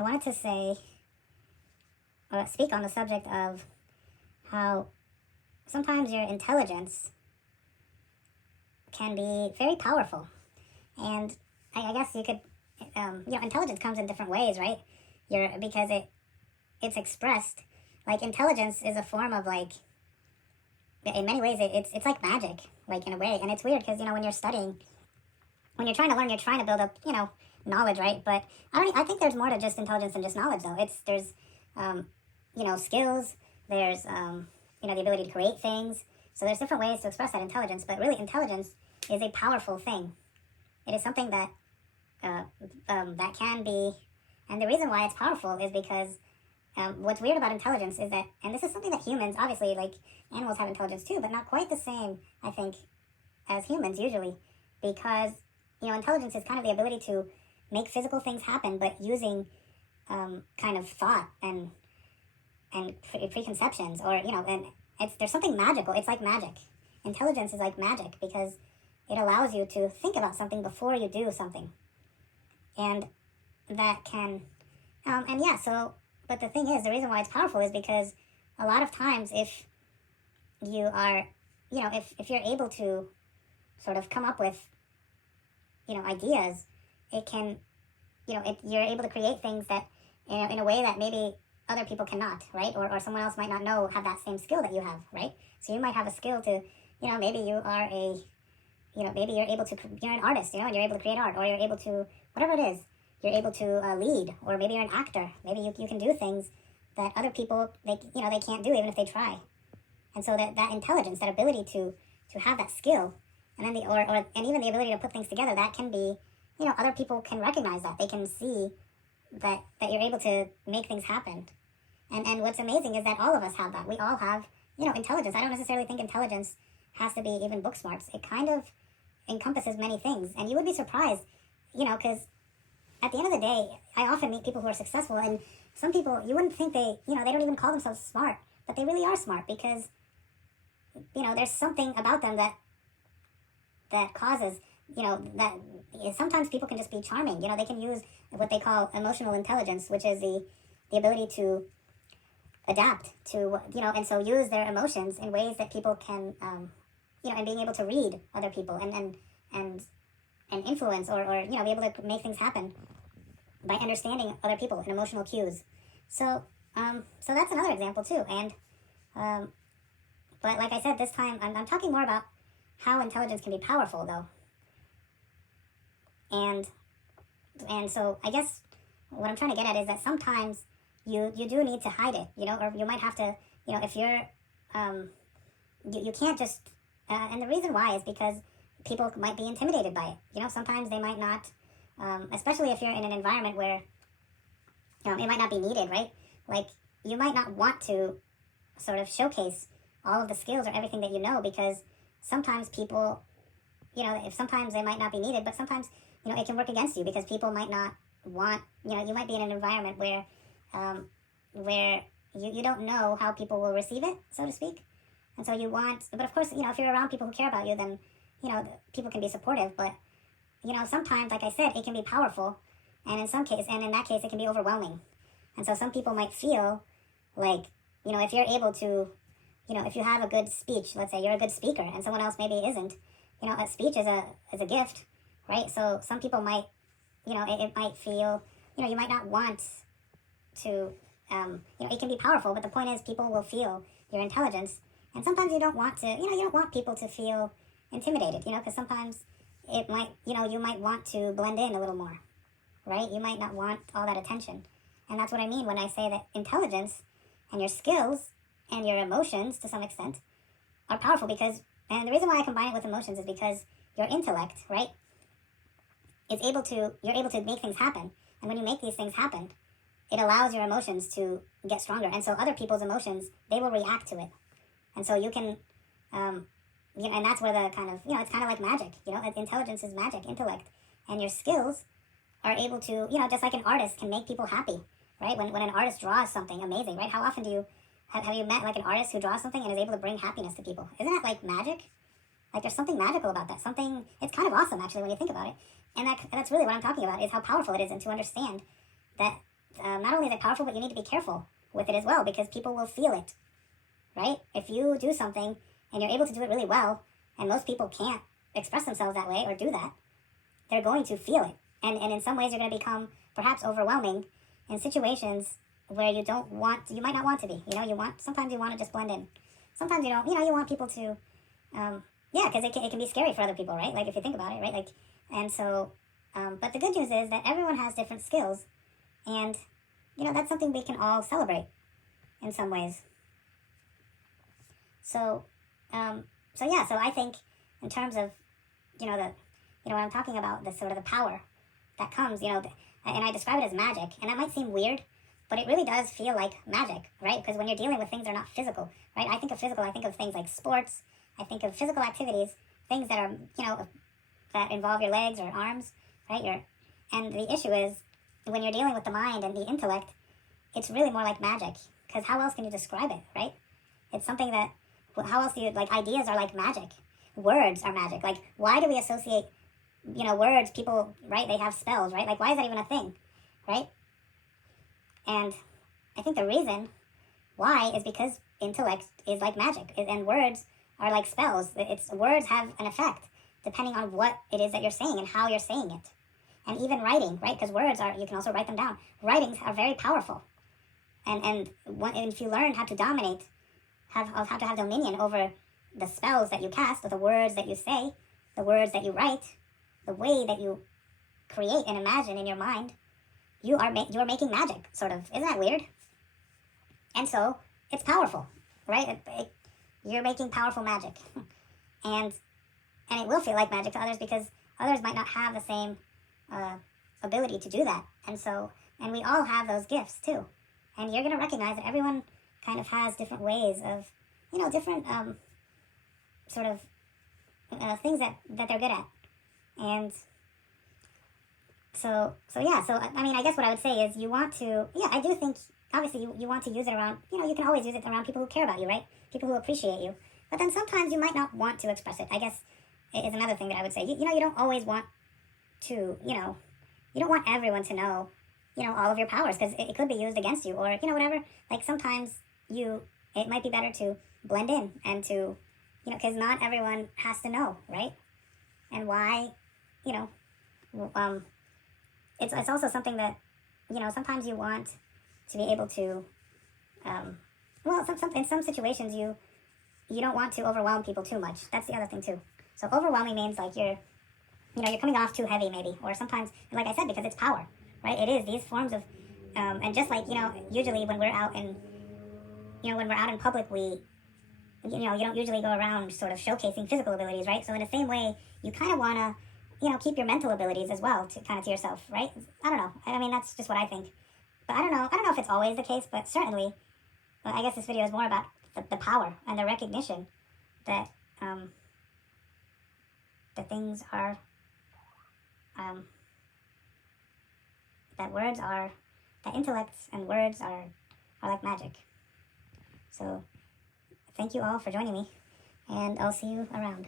I wanted to say, or speak on the subject of how sometimes your intelligence can be very powerful. And I guess you could, intelligence comes in different ways, right? Because it's expressed, like intelligence is a form of like, in many ways, it's like magic, like in a way. And it's weird because, when you're studying, when you're trying to learn, you're trying to build up, knowledge, right? But I think there's more to just intelligence than just knowledge, though. There's skills, there's, the ability to create things. So there's different ways to express that intelligence, but really intelligence is a powerful thing. It is something that, that can be, and the reason why it's powerful is because what's weird about intelligence is that, and this is something that humans, obviously, like animals have intelligence too, but not quite the same, I think, as humans usually, because, intelligence is kind of the ability to make physical things happen, but using kind of thought and preconceptions, or, and there's something magical. It's like magic. Intelligence is like magic because it allows you to think about something before you do something. And that can, but the thing is, the reason why it's powerful is because a lot of times if you are, if you're able to sort of come up with, ideas, it can, you're able to create things that, in a way that maybe other people cannot, right? Or someone else might not have that same skill that you have, right? So you might have a skill to, maybe you are maybe you're able to, you're an artist, and you're able to create art, or you're able to, whatever it is, you're able to lead, or maybe you're an actor. Maybe you can do things that other people, they can't do even if they try. And so that intelligence, that ability to have that skill, and then and even the ability to put things together, that can be, other people can recognize that. They can see that you're able to make things happen. And what's amazing is that all of us have that. We all have, intelligence. I don't necessarily think intelligence has to be even book smarts. It kind of encompasses many things. And you would be surprised, because at the end of the day, I often meet people who are successful, and some people, you wouldn't think they don't even call themselves smart, but they really are smart because, there's something about them that causes, that sometimes people can just be charming. They can use what they call emotional intelligence, which is the ability to adapt to, and so use their emotions in ways that people can, and being able to read other people and influence or be able to make things happen by understanding other people and emotional cues. So that's another example too. And, but like I said, this time I'm talking more about how intelligence can be powerful, though. And so I guess what I'm trying to get at is that sometimes you do need to hide it, or you might have to, if you're, you can't just, and the reason why is because people might be intimidated by it. Sometimes they might not, especially if you're in an environment where, it might not be needed, right? Like, you might not want to sort of showcase all of the skills or everything that you know, because sometimes people, if sometimes they might not be needed, but sometimes, it can work against you because people might not want, you might be in an environment where you don't know how people will receive it, so to speak. And so but of course, if you're around people who care about you, then, people can be supportive, but, sometimes, like I said, it can be powerful, and in that case, it can be overwhelming. And so some people might feel like, if you're able to, if you have a good speech, let's say you're a good speaker, and someone else maybe isn't, a speech is a gift, right? So some people might, it might feel, you might not want to, it can be powerful, but the point is people will feel your intelligence, and sometimes you don't want to, you don't want people to feel intimidated, because sometimes it might, you might want to blend in a little more, right? You might not want all that attention. And that's what I mean when I say that intelligence and your skills and your emotions, to some extent, are powerful and the reason why I combine it with emotions is because your intellect, right, you're able to make things happen. And when you make these things happen, it allows your emotions to get stronger. And so other people's emotions, they will react to it. And so you can, and that's where the kind of, it's kind of like magic, intelligence is magic, intellect. And your skills are able to, just like an artist can make people happy, right? When an artist draws something amazing, right? How often have you met like an artist who draws something and is able to bring happiness to people? Isn't that like magic? Like there's something magical about that. It's kind of awesome actually when you think about it. And that's really what I'm talking about, is how powerful it is, and to understand that not only is it powerful, but you need to be careful with it as well, because people will feel it, right? If you do something and you're able to do it really well, and most people can't express themselves that way or do that, they're going to feel it. And in some ways, you're going to become perhaps overwhelming in situations where you might not want to be. Sometimes you want to just blend in. Sometimes you don't, you want people to, because it can be scary for other people, right? Like, if you think about it, right? Like, and so, but the good news is that everyone has different skills, and, that's something we can all celebrate in some ways. So, so I think in terms of, when I'm talking about the sort of the power that comes, and I describe it as magic, and that might seem weird, but it really does feel like magic, right? Because when you're dealing with things that are not physical, right? I think of physical, I think of things like sports, I think of physical activities, things that are, that involve your legs or arms, right? And the issue is, when you're dealing with the mind and the intellect, it's really more like magic, because how else can you describe it, right? It's something that, how else do you, like, ideas are like magic. Words are magic. Like, why do we associate, words, people, right? They have spells, right? Like, why is that even a thing, right? And I think the reason why is because intellect is like magic, and words are like spells. Words have an effect depending on what it is that you're saying and how you're saying it. And even writing, right? Because you can also write them down. Writings are very powerful. And if you learn how to dominate, how to have dominion over the spells that you cast, or the words that you say, the words that you write, the way that you create and imagine in your mind, you're making magic, sort of. Isn't that weird? And so it's powerful, right? You're making powerful magic, and it will feel like magic to others, because others might not have the same ability to do that. And we all have those gifts too, and you're going to recognize that everyone kind of has different ways of, different sort of things that they're good at. And so I mean, I guess what I would say is, you want to, I do think, obviously, you want to use it around, you can always use it around people who care about you, right? People who appreciate you. But then sometimes you might not want to express it, I guess, is another thing that I would say. You don't always want to, you don't want everyone to know, all of your powers, because it could be used against you, or, whatever. Like, sometimes it might be better to blend in, and to, because not everyone has to know, right? And why, it's also something that, sometimes you want to be able to, in some situations you don't want to overwhelm people too much. That's the other thing too. So overwhelming means, like, you're coming off too heavy, maybe, or sometimes, like I said, because it's power, right? It is these forms of, and just like, usually when we're out in public, you don't usually go around sort of showcasing physical abilities, right? So in the same way, you kind of want to, keep your mental abilities as well, to yourself, right? I don't know. I mean, that's just what I think. But I don't know if it's always the case, but certainly, I guess this video is more about the power and the recognition that, that things are, that intellects and words are like magic. So, thank you all for joining me, and I'll see you around.